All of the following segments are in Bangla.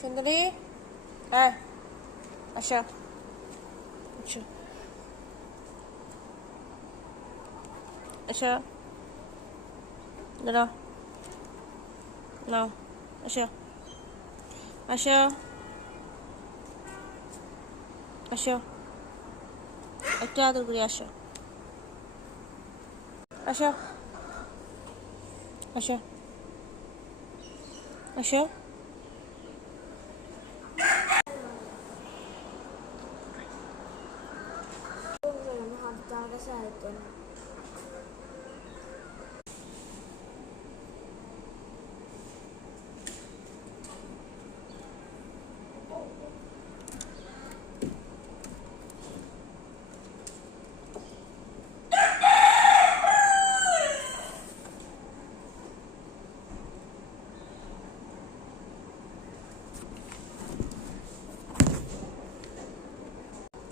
সুন্দরী, হ্যাঁ আসো। আচ্ছা আসো, দাঁড়াও, নাও, আসো আসো আসো, একটু আদর করে আসো। আসো আসো আসো।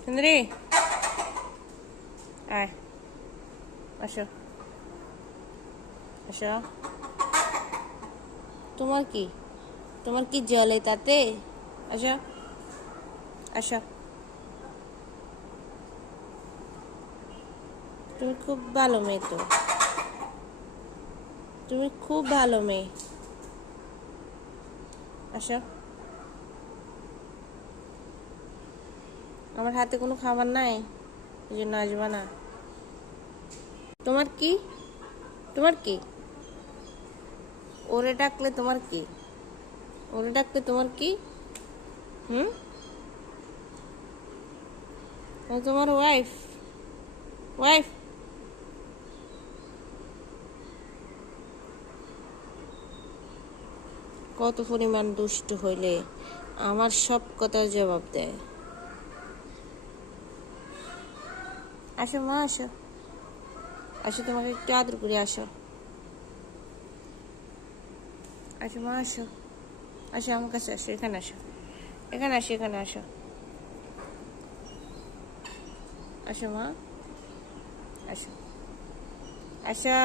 সুন্দরী, আয়, আসো আসো। তোমার কি, তোমার কি জলে তাতে? আসো আসো। তুমি খুব ভালো মেয়ে তো, তুমি খুব ভালো মেয়ে। আসো। আমার হাতে কোনো খাবার নাই, এই জন্য আসবা না। তোমার কি, তোমার কি, ওরে ডাকলে তোমার কি, ওরে ডাকলে তোমার কি? হুম, ও তোমার ওয়াইফ, ওয়াইফ। কত পরিমাণ দুষ্ট হইলে আমার সব কথার জবাব দেয়। আসো মা, আসো আসো, তোমাকে একটু আদর করে আসো। আসো মা, আসো আসো, আমার কাছে আসো, এখানে আসো, এখানে আসো, এখানে আসো। আসো মা, আসো আসো।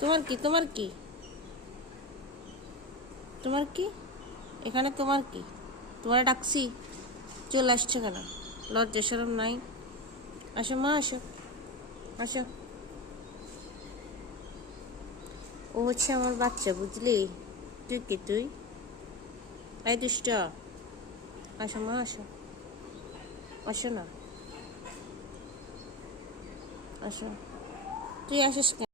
তোমার কি, তোমার কি, তোমার কি, এখানে তোমার কি? তোমার ডাকছি, চলে আসছে কেন? লজ্জা শরম নাই? আসো মা, আসো আসো। ও হচ্ছে আমার বাচ্চা, বুঝলি? তুই কি, তুই এই দুষ্ট। আসো মা, আসো, আসো না, আসো। তুই আসিস কেন?